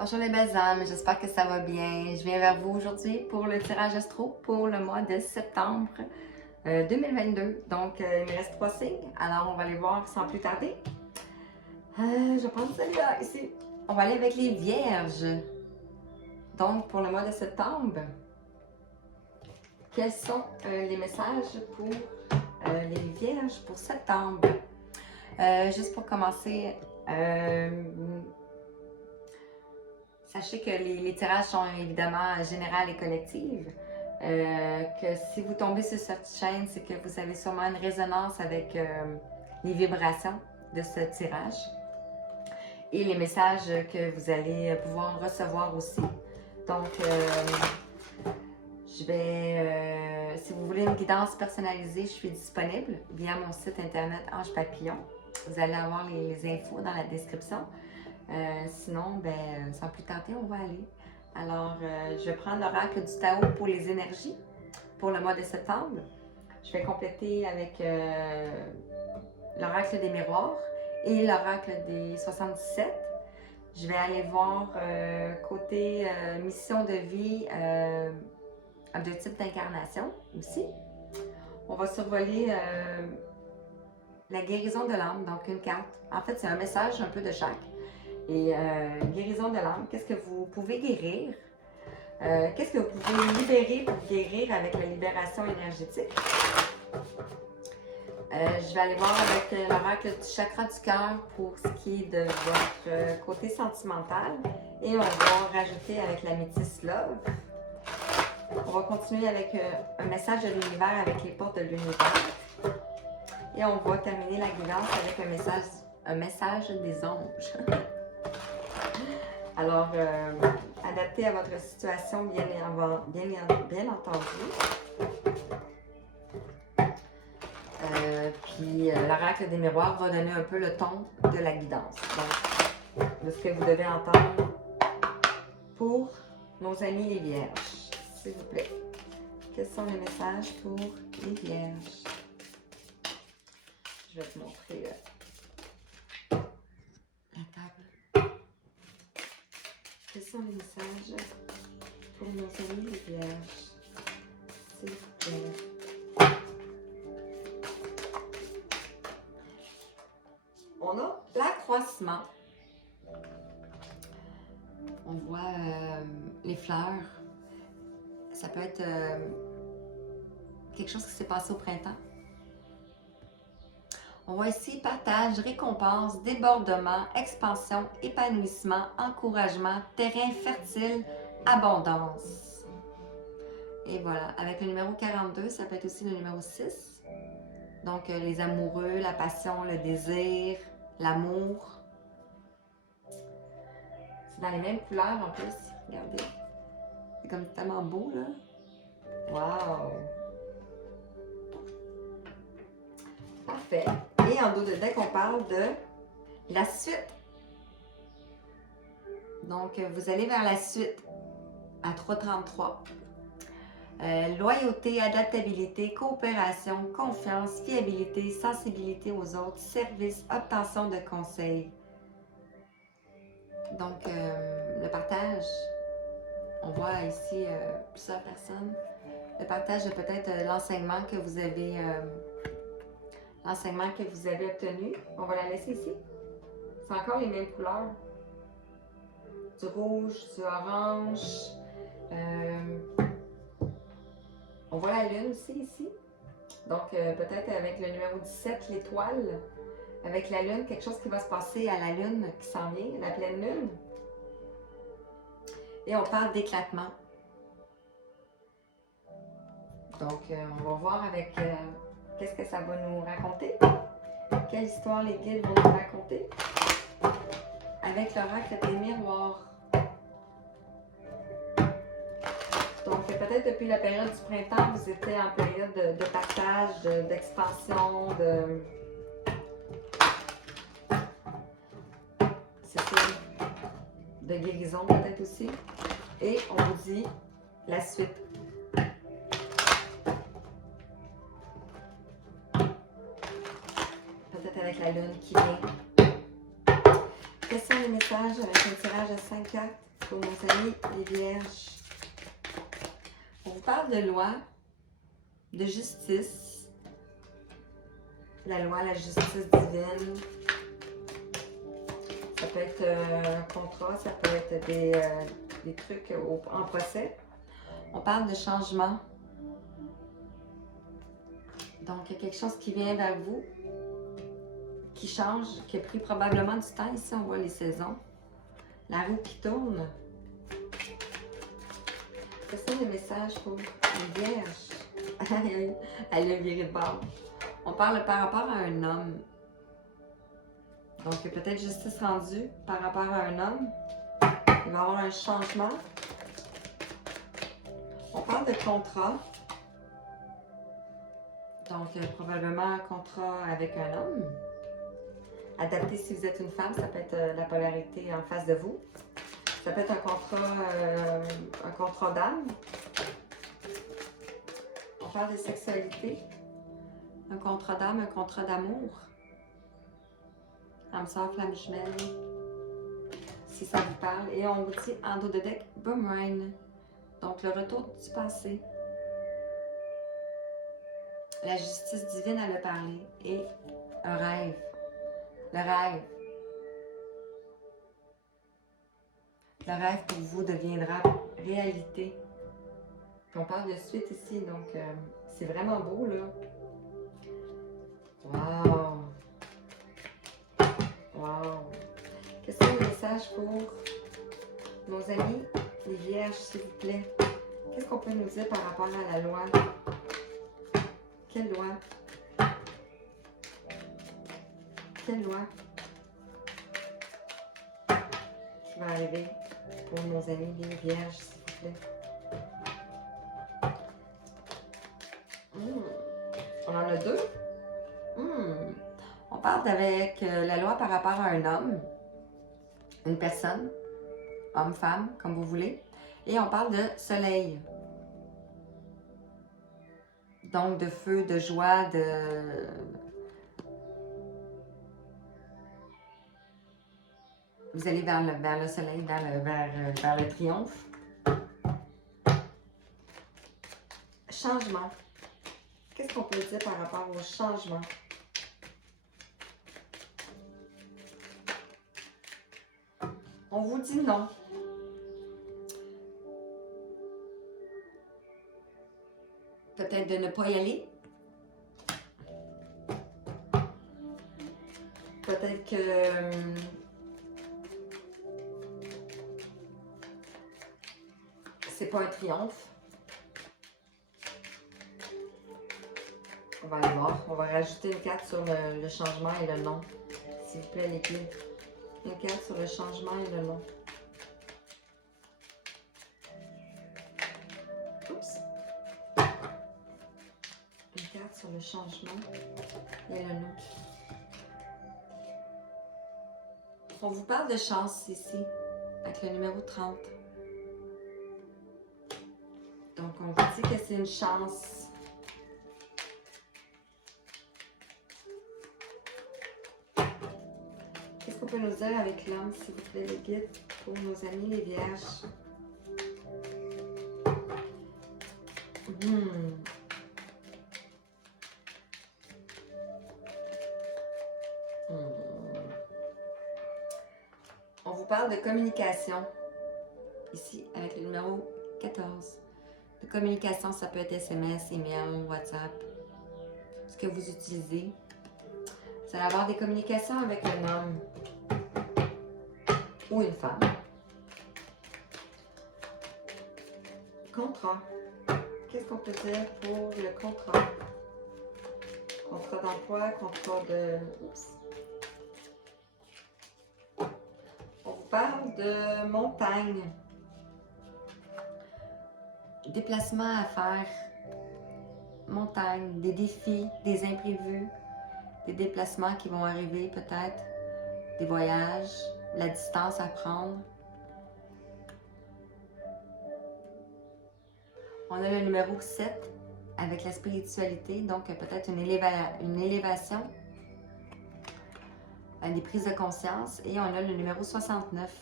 Bonjour les belles âmes, j'espère que ça va bien. Je viens vers vous aujourd'hui pour le tirage astro pour le mois de septembre 2022. Donc, il me reste 3 signes, alors on va les voir sans plus tarder. Je vais prendre celui-là ici. On va aller avec les vierges. Donc, pour le mois de septembre, quels sont les messages pour les vierges pour septembre? Juste pour commencer, sachez que les tirages sont évidemment généraux et collectifs. Que si vous tombez sur cette chaîne, c'est que vous avez sûrement une résonance avec les vibrations de ce tirage et les messages que vous allez pouvoir recevoir aussi. Donc, si vous voulez une guidance personnalisée, je suis disponible via mon site internet Ange Papillon. Vous allez avoir les infos dans la description. Sinon, sans plus tarder, on va aller. Alors, je vais prendre l'oracle du Tao pour les énergies pour le mois de septembre. Je vais compléter avec l'oracle des miroirs et l'oracle des 77. Je vais aller voir côté mission de vie, objectif d'incarnation aussi. On va survoler la guérison de l'âme, donc une carte. En fait, c'est un message un peu de chaque. Et guérison de l'âme, qu'est-ce que vous pouvez guérir? Qu'est-ce que vous pouvez libérer pour guérir avec la libération énergétique? Je vais aller voir avec l'oracle du chakra du cœur pour ce qui est de votre côté sentimental. Et on va rajouter avec la métisse love. On va continuer avec un message de l'univers avec les portes de l'univers. Et on va terminer la guidance avec un message des anges. Alors, adapté à votre situation, bien entendu. Puis, l'oracle des miroirs va donner un peu le ton de la guidance. Donc, de ce que vous devez entendre pour nos amis les vierges, s'il vous plaît. Quels sont les messages pour les vierges? Je vais te montrer la table. Quels sont les messages pour nos amis les vierges? S'il vous plaît. On a l'accroissement. On voit les fleurs. Ça peut être quelque chose qui s'est passé au printemps. On voit ici partage, récompense, débordement, expansion, épanouissement, encouragement, terrain fertile, abondance. Et voilà, avec le numéro 42, ça peut être aussi le numéro 6. Donc, les amoureux, la passion, le désir, l'amour. C'est dans les mêmes couleurs en plus. Regardez. C'est comme tellement beau, là. Wow! Parfait. Et en dos de deck, on parle de la suite. Donc, vous allez vers la suite à 333. Loyauté, adaptabilité, coopération, confiance, fiabilité, sensibilité aux autres, service, obtention de conseils. Donc, le partage, on voit ici plusieurs personnes. Le partage de peut-être l'enseignement que vous avez obtenu. On va la laisser ici. C'est encore les mêmes couleurs. Du rouge, du orange. On voit la lune aussi ici. Donc, peut-être avec le numéro 17, l'étoile. Avec la lune, quelque chose qui va se passer à la lune qui s'en vient, la pleine lune. Et on parle d'éclatement. Donc, on va voir avec qu'est-ce que ça va nous raconter. Quelle histoire les guides vont nous raconter. Avec l'oracle des miroirs. Donc, peut-être depuis la période du printemps, vous étiez en période de partage, d'expansion, de guérison peut-être aussi. Et on vous dit la suite. Peut-être avec la lune qui vient. Quels sont les messages avec un tirage à 5 cartes pour nos amis les vierges. On vous parle de loi, de justice. La loi, la justice divine. Ça peut être un contrat, ça peut être des trucs en procès. On parle de changement. Donc, il y a quelque chose qui vient vers vous, qui change, qui a pris probablement du temps. Ici, on voit les saisons. La roue qui tourne. C'est le message pour les vierges. Elle a viré de bord. On parle par rapport à un homme. Donc, il y a peut-être justice rendue par rapport à un homme. Il va y avoir un changement. On parle de contrat. Donc, probablement un contrat avec un homme. Adapté si vous êtes une femme, ça peut être la polarité en face de vous. Ça peut être un contrat d'âme. On parle de sexualité. Un contrat d'âme, un contrat d'amour. Âme sœur, flamme jumelle. Si ça vous parle. Et on vous dit en dos de deck, Boomerang. Donc, le retour du passé. La justice divine, elle a parlé. Et un rêve. Le rêve. Le rêve pour vous deviendra réalité. On parle de suite ici, donc c'est vraiment beau, là. Wow! Wow! Qu'est-ce que c'est le message pour nos amis, les vierges, s'il vous plaît? Qu'est-ce qu'on peut nous dire par rapport à la loi? Quelle loi? Quelle loi qui va arriver pour nos amis, les vierges, s'il vous plaît? On en a deux. On parle avec la loi par rapport à un homme, une personne, homme, femme, comme vous voulez. Et on parle de soleil. Donc de feu, de joie, de... Vous allez vers le soleil, vers le triomphe. Changement. Qu'est-ce qu'on peut dire par rapport au changement? On vous dit non. Peut-être de ne pas y aller. Peut-être que... c'est pas un triomphe. On va aller voir. On va rajouter une carte sur le changement et le non. S'il vous plaît, les clés. Une carte sur le changement et le non. Oups. Une carte sur le changement et le non. On vous parle de chance ici, avec le numéro 30. Donc, on vous dit que c'est une chance. Qu'est-ce qu'on peut nous dire avec l'homme, s'il vous plaît, les guides, pour nos amis les vierges? On vous parle de communication, ici, avec le numéro 14. De communication, ça peut être SMS, email, WhatsApp, ce que vous utilisez. Vous allez avoir des communications avec un homme ou une femme. Contrat. Qu'est-ce qu'on peut dire pour le contrat? Contrat d'emploi, contrat de... Oups. On vous parle de montagne. Déplacement à faire. Montagne, des défis, des imprévus, des déplacements qui vont arriver peut-être, des voyages, la distance à prendre. On a le numéro 7 avec la spiritualité, donc peut-être une élévation, des prises de conscience. Et on a le numéro 69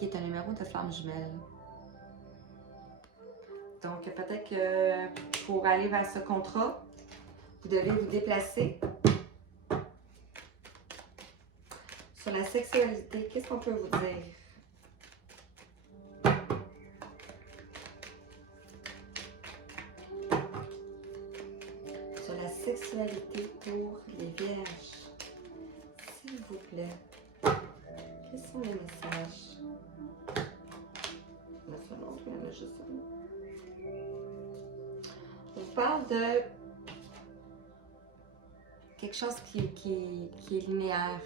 qui est un numéro de flamme jumelle. Donc, peut-être que pour aller vers ce contrat, vous devez vous déplacer. Sur la sexualité, qu'est-ce qu'on peut vous dire? Sur la sexualité pour les vierges, s'il vous plaît, quels sont les messages? Il y en a juste un. On vous parle de quelque chose qui est linéaire.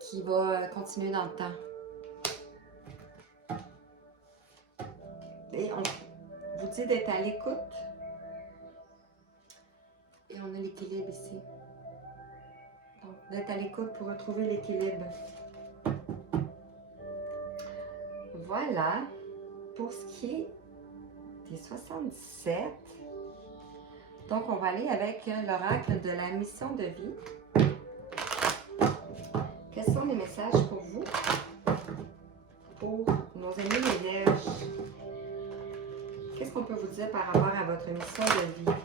Qui va continuer dans le temps. Et on vous dit d'être à l'écoute. Et on a l'équilibre ici. Donc, d'être à l'écoute pour retrouver l'équilibre. Voilà. Pour ce qui est des 67. Donc, on va aller avec l'oracle de la mission de vie. Quels sont les messages pour vous? Pour nos amis les vierges. Qu'est-ce qu'on peut vous dire par rapport à votre mission de vie?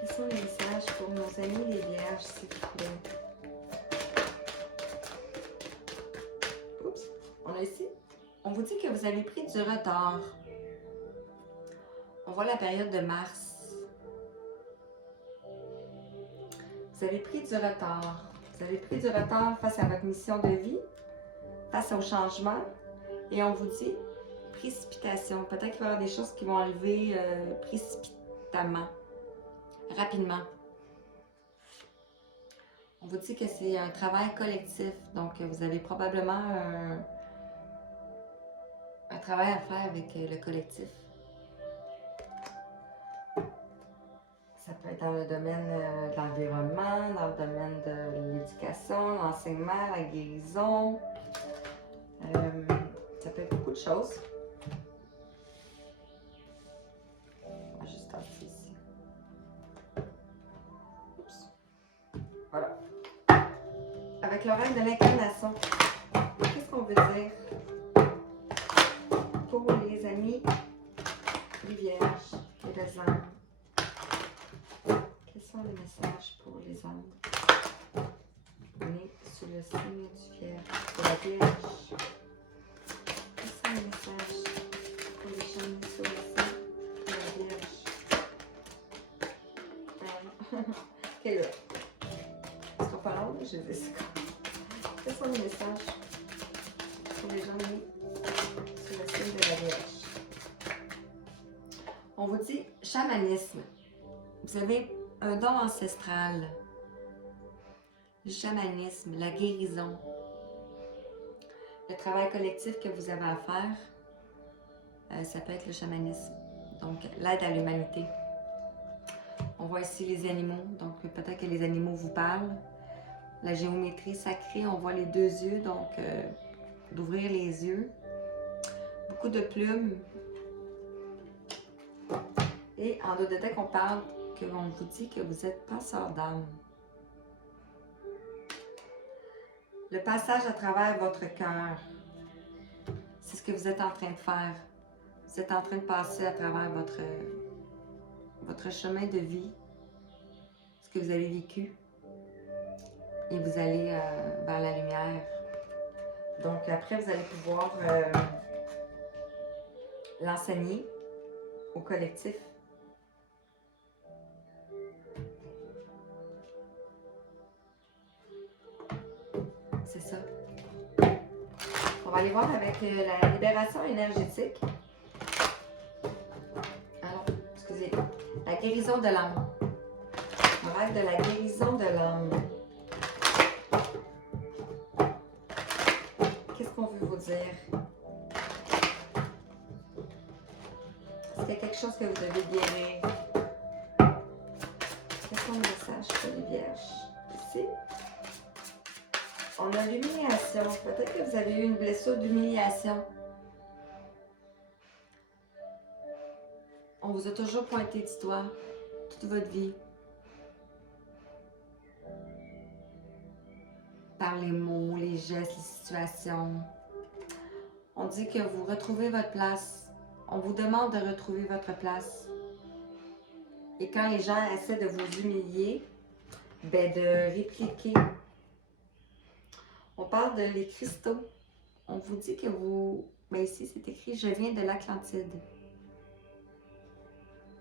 Quels sont les messages pour nos amis les vierges, s'il vous plaît? Oups, on a ici. On vous dit que vous avez pris du retard. On voit la période de mars. Vous avez pris du retard. Vous avez pris du retard face à votre mission de vie, face au changement. Et on vous dit précipitation. Peut-être qu'il va y avoir des choses qui vont arriver précipitamment, rapidement. On vous dit que c'est un travail collectif. Donc, vous avez probablement un travail à faire avec le collectif. Ça peut être dans le domaine de l'environnement, dans le domaine de l'éducation, l'enseignement, la guérison. Ça peut être beaucoup de choses. On va juste tasser ici. Oups. Voilà. Avec l'oracle de l'incarnation, qu'est-ce qu'on veut dire pour les amis, les vierges et les âmes? Quels sont les messages pour les âmes nés sous le signe du fier de la Vierge? Quels sont les messages pour les gens nés sous le signe de la Vierge? Quelle heure? Ce sera pas long, je vais dire. Quels sont les messages pour les gens nés sous le signe de la Vierge? On vous dit chamanisme. Vous avez un don ancestral, le chamanisme, la guérison, le travail collectif que vous avez à faire, ça peut être le chamanisme, donc l'aide à l'humanité. On voit ici les animaux, donc peut-être que les animaux vous parlent. La géométrie sacrée, on voit les deux yeux, donc d'ouvrir les yeux. Beaucoup de plumes. Et en dos de deck, on parle on vous dit que vous êtes passeur d'âme. Le passage à travers votre cœur, c'est ce que vous êtes en train de faire. Vous êtes en train de passer à travers votre chemin de vie, ce que vous avez vécu, et vous allez vers la lumière. Donc après, vous allez pouvoir l'enseigner au collectif. C'est ça. On va aller voir avec la libération énergétique. Alors, excusez, la guérison de l'âme. Oracle de la guérison de l'âme. Qu'est-ce qu'on veut vous dire? Est-ce qu'il y a quelque chose que vous devez guérir? Quels sont les messages pour les vierges? Ici. On a l'humiliation. Peut-être que vous avez eu une blessure d'humiliation. On vous a toujours pointé du doigt. toute votre vie. Par les mots, les gestes, les situations. On dit que vous retrouvez votre place. On vous demande de retrouver votre place. Et quand les gens essaient de vous humilier, ben de répliquer. On parle de les cristaux. On vous dit que vous... Ben ici, c'est écrit « Je viens de l'Atlantide ».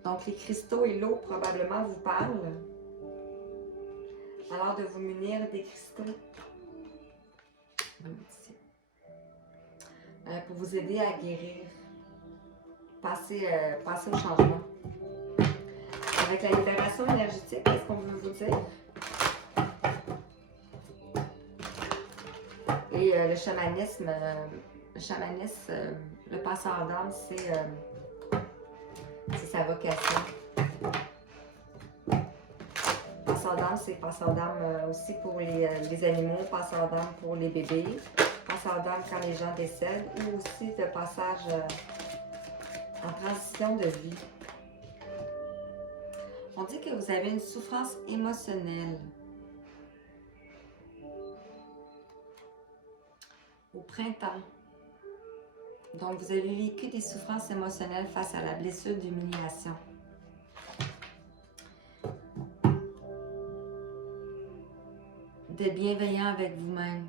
Donc, les cristaux et l'eau probablement vous parlent. Alors, de vous munir des cristaux. Pour vous aider à guérir. Passer au changement. Avec la libération énergétique, qu'est-ce qu'on veut vous dire? Et le chamanisme, le passeur d'âme, c'est sa vocation. Passeur d'âme, c'est passeur d'âme aussi pour les animaux, passeur d'âme pour les bébés, passeur d'âme quand les gens décèdent, ou aussi de passage en transition de vie. On dit que vous avez une souffrance émotionnelle. Au printemps. Donc, vous avez vécu des souffrances émotionnelles face à la blessure d'humiliation. D'être bienveillant avec vous-même.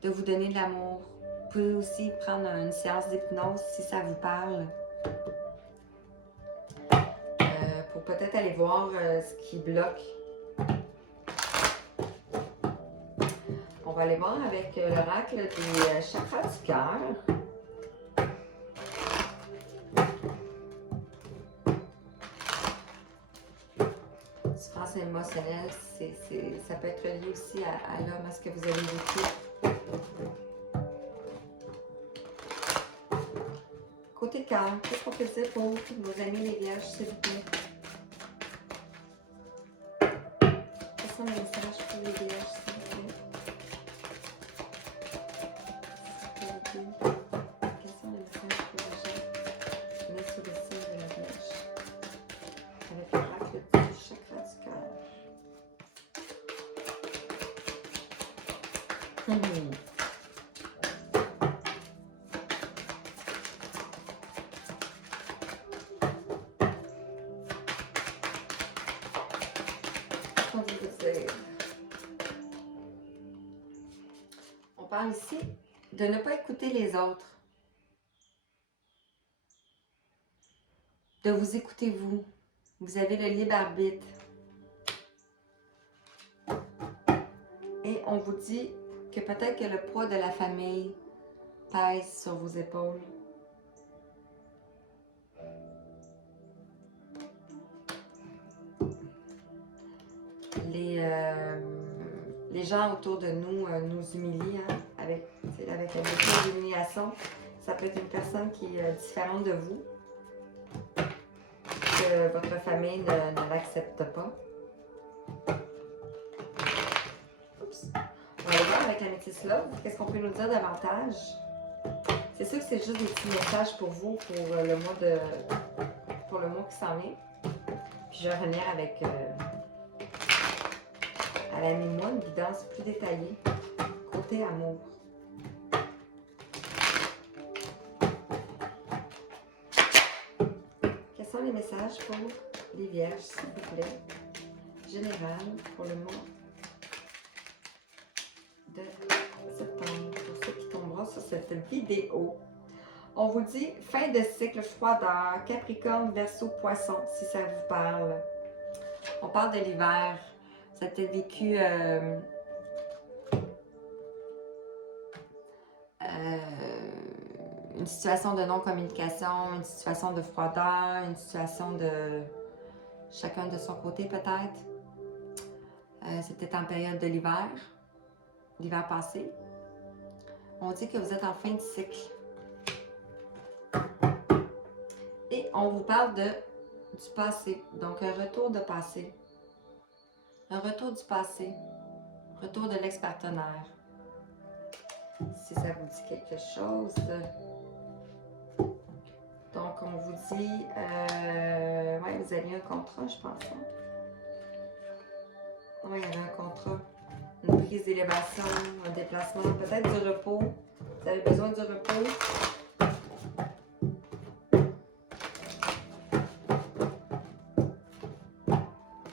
De vous donner de l'amour. Vous pouvez aussi prendre une séance d'hypnose si ça vous parle. Pour peut-être aller voir ce qui bloque. On va aller voir avec l'oracle des chakras du cœur. Souffrance émotionnelle, ça peut être lié aussi à l'homme, à ce que vous avez vécu. Côté cœur, qu'est-ce qu'on peut dire pour vos amis les vierges, s'il vous plaît? Quels sont les messages pour les vierges, s'il vous plaît? Quels sont les messages pour les gens? Mettre sur le signe de la Vierge. Avec l'oracle du chakra du cœur. On parle ici de ne pas écouter les autres. De vous écouter vous. Vous avez le libre arbitre. Et on vous dit que peut-être que le poids de la famille pèse sur vos épaules. Les gens autour de nous nous humilient avec la blessure d'humiliation. Ça peut être une personne qui est différente de vous, que votre famille ne l'accepte pas. Oups. On va voir avec la métisse love. Qu'est-ce qu'on peut nous dire davantage? C'est sûr que c'est juste des petits messages pour vous pour le mois qui s'en vient. Puis je vais revenir avec à la mi-mois une guidance plus détaillée côté amour. Quels sont les messages pour les vierges, s'il vous plaît? Général pour le mois de septembre, pour ceux qui tomberont sur cette vidéo. On vous dit fin de cycle, froideur, Capricorne, Verseau, Poisson, si ça vous parle. On parle de l'hiver. Vous avez peut-être vécu une situation de non-communication, une situation de froideur, une situation de chacun de son côté peut-être. C'était en période de l'hiver passé. On dit que vous êtes en fin de cycle. Et on vous parle du passé, donc un retour de passé. Un retour du passé, retour de l'ex-partenaire. Si ça vous dit quelque chose. Donc, on vous dit, ouais, vous aviez un contrat, je pense. Hein? Oui, il y avait un contrat. Une prise d'élévation, un déplacement, peut-être du repos. Vous avez besoin du repos.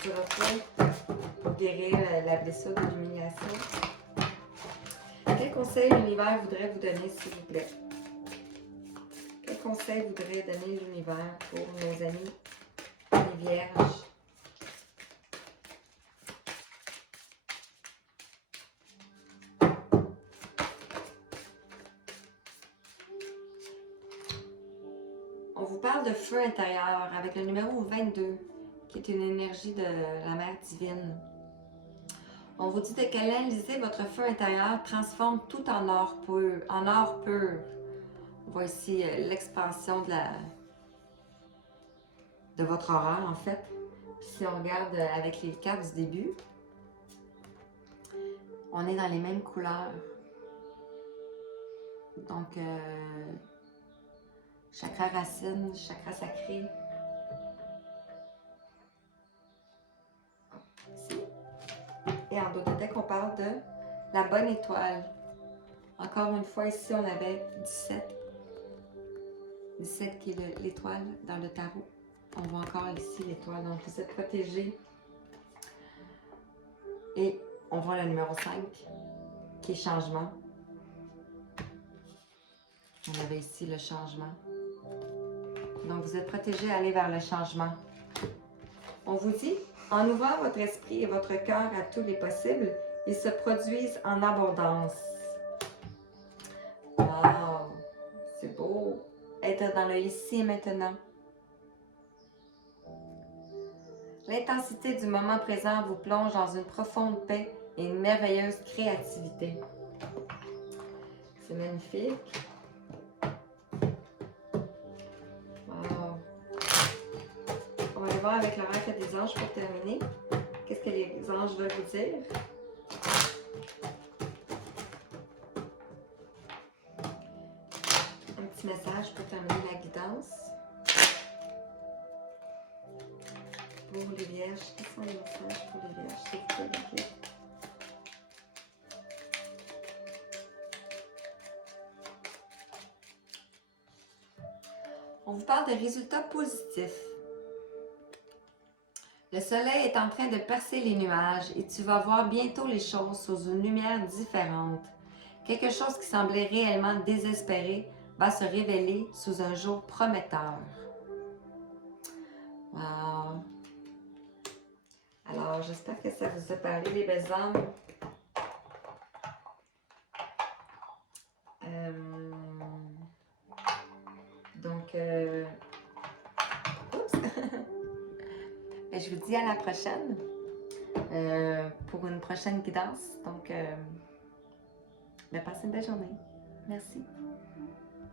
Du repos pour guérir la blessure de l'humiliation. Quel conseil l'univers voudrait vous donner, s'il vous plaît? Quel conseil voudrait donner l'univers pour nos amis, les vierges? On vous parle de feu intérieur avec le numéro 22, qui est une énergie de la Mère divine. On vous dit de canaliser votre feu intérieur, transforme tout en or pur. En or pur. On voit ici l'expansion de votre aura, en fait. Si on regarde avec les cartes du début, on est dans les mêmes couleurs. Donc, chakra racine, chakra sacré. Ici. Et en d'autres deck, on parle de la bonne étoile. Encore une fois, ici, on avait 17. 17 qui est l'étoile dans le tarot. On voit encore ici l'étoile. Donc, vous êtes protégés. Et on voit le numéro 5, qui est changement. On avait ici le changement. Donc, vous êtes protégés à aller vers le changement. On vous dit, en ouvrant votre esprit et votre cœur à tous les possibles, ils se produisent en abondance. Wow! C'est beau! Être dans le ici et maintenant. L'intensité du moment présent vous plonge dans une profonde paix et une merveilleuse créativité. C'est magnifique. Wow! On va aller voir avec l'oracle des anges pour terminer. Qu'est-ce que les anges veulent vous dire? Un petit message pour terminer la guidance. Pour les vierges, quels sont les messages pour les vierges, s'il vous plaît? On vous parle de résultats positifs. Le soleil est en train de percer les nuages et tu vas voir bientôt les choses sous une lumière différente. Quelque chose qui semblait réellement désespéré va se révéler sous un jour prometteur. Wow! Alors, j'espère que ça vous a parlé, les belles âmes. Donc, oups! Ben, je vous dis à la prochaine pour une prochaine guidance. Donc, ben, passez une belle journée. Merci.